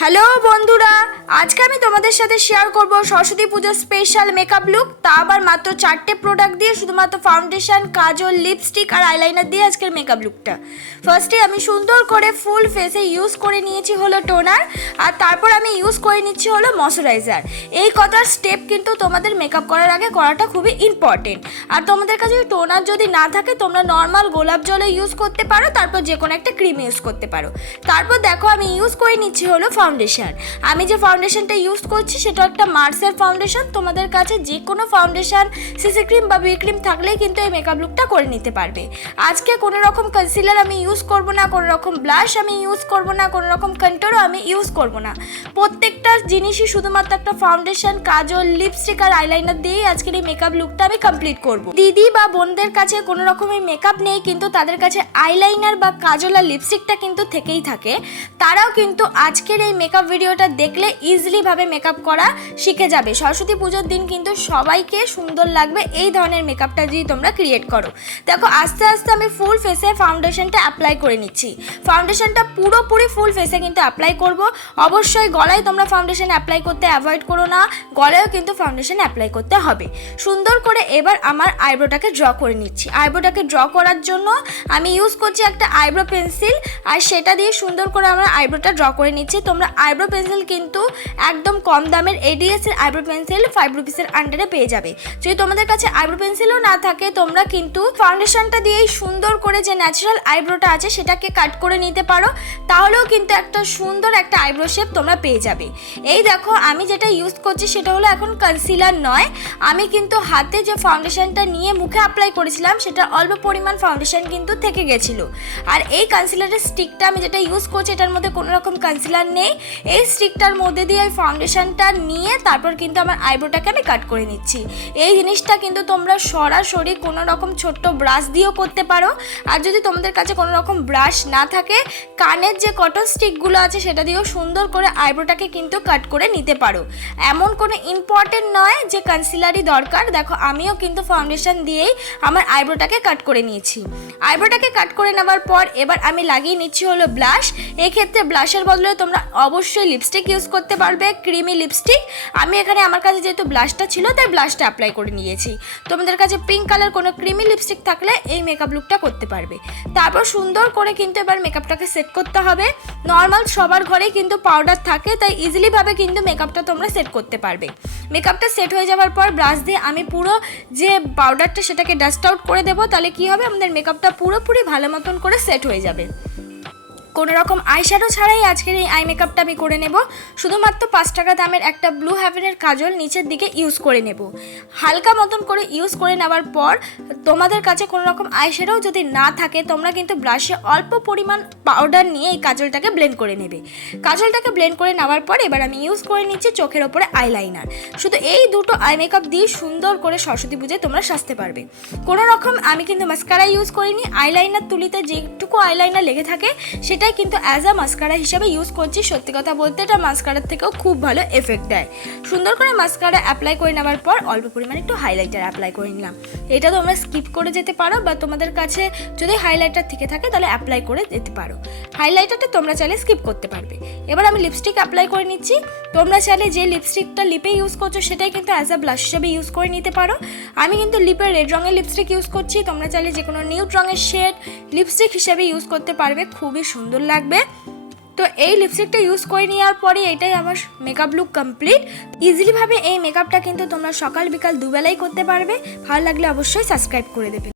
Hello বন্ধুরা, আজকে আমি তোমাদের সাথে শেয়ার করব সরস্বতী পুজোর স্পেশাল মেকআপ লুক। তা আবার মাত্র 4টে প্রোডাক্ট দিয়ে, শুধুমাত্র ফাউন্ডেশন, কাজল, লিপস্টিক আর আইলাইনার দিয়ে আজকের মেকআপ লুকটা। ফার্স্টে আমি সুন্দর করে ফুল ফেসে ইউজ করে নিয়েছি হলো টোনার, আর তারপর আমি ইউজ করে নিচ্ছি হলো ময়শ্চারাইজার। এই কটার স্টেপ কিন্তু তোমাদের মেকআপ করার আগে করাটা খুবই ইম্পর্টেন্ট। আর তোমাদের কাছে টোনার যদি না থাকে তোমরা নর্মাল গোলাপ জলে ইউজ করতে পারো, তারপর যে কোনো একটা ক্রিম ইউজ করতে পারো। তারপর দেখো আমি ইউজ করে নিচ্ছি হলো ফাউন্ডেশন। আমি যে ফাউন্ডেশনটা ইউজ করছি সেটা একটা মার্সের ফাউন্ডেশন। তোমাদের কাছে যে কোনো ফাউন্ডেশন, সিসি ক্রিম বা বিবি ক্রিম থাকলেই কিন্তু এই মেকআপ লুকটা করে নিতে পারবে। আজকে কোনো রকম কনসিলার আমি ইউজ করব না, কোনো রকম ব্লাশ আমি ইউজ করব না, কোনো রকম কন্ট্রোলও আমি ইউজ করব না। প্রত্যেকটা জিনিসই শুধুমাত্র একটা ফাউন্ডেশন, কাজল, লিপস্টিক আর আইলাইনার দিয়েই আজকের এই মেকআপ লুকটা আমি কমপ্লিট করব। দিদি বা বোনদের কাছে কোনো রকমের মেকআপ নেই, কিন্তু তাদের কাছে আইলাইনার বা কাজল আর লিপস্টিকটা কিন্তু থেকেই থাকে। তারাও কিন্তু আজকের এই মেকআপ ভিডিওটা দেখলে ইজিলি ভাবে মেকআপ করা শিখে যাবে। সরস্বতী পুজোর দিন কিন্তু সবাইকে সুন্দর লাগবে এই ধরনের মেকআপটা যদি তোমরা ক্রিয়েট করো। দেখো আস্তে আস্তে আমি ফুল ফেসে ফাউন্ডেশনটা অ্যাপ্লাই করে নিচ্ছি। ফাউন্ডেশনটা পুরোপুরি ফুল ফেসে কিন্তু অ্যাপ্লাই করব। অবশ্যই গলায় তোমরা ফাউন্ডেশন অ্যাপ্লাই করতে অ্যাভয়েড করো না, গলায়ও কিন্তু ফাউন্ডেশন অ্যাপ্লাই করতে হবে। সুন্দর করে এবার আমার আইব্রোটাকে ড্র করে নিচ্ছি। আইব্রোটাকে ড্র করার জন্য আমি ইউজ করছি একটা আইব্রো পেন্সিল, আর সেটা দিয়ে সুন্দর করে আমরা আইব্রোটা ড্র করে নিচ্ছি। তোমরা আইব্রো পেন্সিল কিন্তু একদম কম দামের এডিএস এর আইব্রো পেন্সিল 5 রুপিসের আন্ডারে পেয়ে যাবে। যদি তোমাদের কাছে আইব্রো পেন্সিলও না থাকে তোমরা কিন্তু ফাউন্ডেশনটা দিয়েই সুন্দর করে যে ন্যাচারাল আইব্রোটা আছে সেটাকে কাট করে নিতে পারো, তাহলেও কিন্তু একটা সুন্দর একটা আইব্রো শেপ তোমরা পেয়ে যাবে। এই দেখো আমি যেটা ইউজ করছি সেটা হলো এখন কনসিলার নয়, আমি কিন্তু হাতে যে ফাউন্ডেশনটা নিয়ে মুখে অ্যাপ্লাই করেছিলাম সেটা অল্প পরিমাণ ফাউন্ডেশন কিন্তু থেকে গেছিলো। আর এই কনসিলারের স্টিকটা আমি যেটা ইউজ করছি এটার মধ্যে কোনো রকম কনসিলার নেই। এই স্টিকটার মধ্যে দিয়ে এই ফাউন্ডেশনটা নিয়ে তারপর কিন্তু আমার আইব্রোটাকে আমি কাট করে নিচ্ছি। এই জিনিসটা কিন্তু তোমরা সরাসরি কোনো রকম ছোট্ট ব্রাশ দিয়েও করতে পারো। আর যদি তোমাদের কাছে কোনো রকম ব্রাশ না থাকে, কানের যে কটন স্টিকগুলো আছে সেটা দিয়েও সুন্দর করে আইব্রোটাকে কিন্তু কাট করে নিতে পারো। এমন কোনো ইম্পর্টেন্ট নয় যে কনসিলারই দরকার। দেখো আমিও কিন্তু ফাউন্ডেশন দিয়েই আমার আইব্রোটাকে কাট করে নিয়েছি। আইব্রোটাকে কাট করে নেওয়ার পর এবার আমি লাগিয়ে নিচ্ছি হলো ব্লাশ। এক্ষেত্রে ব্লাশের বদলে তোমরা অবশ্যই লিপস্টিক ইউজ করতে পারবে, ক্রিমি লিপস্টিক। আমি এখানে আমার কাছে যেহেতু ব্লাশটা ছিল তাই ব্লাশটা অ্যাপ্লাই করে নিয়েছি। তোমাদের কাছে পিঙ্ক কালার কোনো ক্রিমি লিপস্টিক থাকলে এই মেকআপ লুকটা করতে পারবে। তারপর সুন্দর করে কিন্তু এবার মেকআপটাকে সেট করতে হবে। নর্মাল সবার ঘরেই কিন্তু পাউডার থাকে, তাই ইজিলি ভাবে কিন্তু মেকআপটা তোমরা সেট করতে পারবে। মেকআপটা সেট হয়ে যাওয়ার পর ব্রাশ দিয়ে আমি পুরো যে পাউডারটা সেটাকে ডাস্ট আউট করে দেবো। তাহলে কি হবে, আমাদের মেকআপটা পুরোপুরি ভালো মতন করে সেট হয়ে যাবে। কোনো রকম আইশ্যাডো ছাড়াই আজকের এই আই মেকআপটা আমি করে নেব। শুধুমাত্র 5 টাকা দামের একটা ব্লু হেভেনের কাজল নিচের দিকে ইউজ করে নেব। হালকা মতন করে ইউজ করে নেওয়ার পর তোমাদের কাছে কোনো রকম আইশ্যাডো যদি না থাকে তোমরা কিন্তু ব্রাশে অল্প পরিমাণ পাউডার নিয়ে এই কাজলটাকে ব্লেন্ড করে নেবে। কাজলটাকে ব্লেন্ড করে নেওয়ার পর এবার আমি ইউজ করে নিচ্ছি চোখের ওপরে আইলাইনার। শুধু এই দুটো আই মেকআপ দিয়ে সুন্দর করে সরস্বতী পুজোয় তোমরা সাজতে পারবে। কোনো রকম আমি কিন্তু মাস্কারা ইউজ করিনি। আইলাইনার তুলিতে যেটুকু আইলাইনার লেগে থাকে সেটা কিন্তু অ্যাজ আ মাস্কারা হিসেবে ইউজ করছি। সত্যি কথা বলতে এটা মাস্কারার থেকেও খুব ভালো এফেক্ট দেয়। সুন্দর করে মাস্কারা অ্যাপ্লাই করে নেওয়ার পর অল্প পরিমাণে একটু হাইলাইটার অ্যাপ্লাই করে নিলাম। এটা তোমরা স্কিপ করে যেতে পারো, বা তোমাদের কাছে যদি হাইলাইটার থেকে থাকে তাহলে অ্যাপ্লাই করে যেতে পারো। হাইলাইটারটা তোমরা চাইলে স্কিপ করতে পারবে। এবার আমি লিপস্টিক অ্যাপ্লাই করে নিচ্ছি। তোমরা চাইলে যে লিপস্টিকটা লিপে ইউজ করছো সেটাই কিন্তু অ্যাজ আ ব্লাশ হিসেবে ইউজ করে নিতে পারো। আমি কিন্তু লিপের রেড রঙের লিপস্টিক ইউজ করছি। তোমরা চাইলে যে কোনো নিউড রঙের শেড লিপস্টিক হিসেবে ইউজ করতে পারবে, খুবই সুন্দর লাগবে। তো এই লিপস্টিকটা ইউজ করে নেওয়ার পরে এটাই আমার মেকআপ লুক কমপ্লিট। ইজিলি ভাবে এই মেকআপটা কিন্তু তোমরা সকাল বিকাল দুবেলাই করতে পারবে। ভালো লাগলে অবশ্যই সাবস্ক্রাইব করে দেবে।